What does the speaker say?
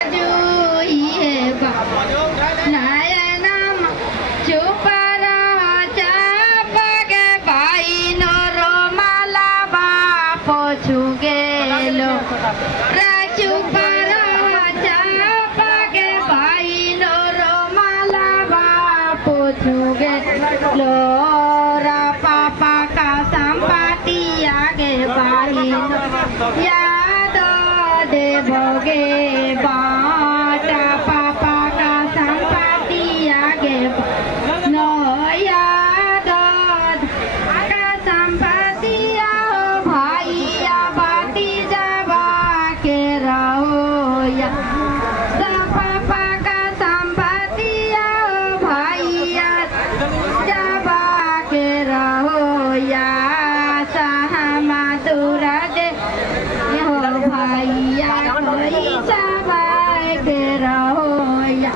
જોઈએ નાયનામ ચુપરા ચાપકે ભાઈનો રોમાલા બાપો છુગેલો ચુપરા ચાપકે ભાઈનો રોમાલા બાપો છુગેલો રા પાપા કા સંપત્તિ આગે ભાઈનો યાદ दे भोगे बाटा पापा का संपत्ति आगे नो याद का संपत्ति आओ भाई या बाती जावा के रहो या पापा का संपत्ति आओ भाई या जावा के रहो या सहमदुरा दे भैया कोई सबाई के रहो या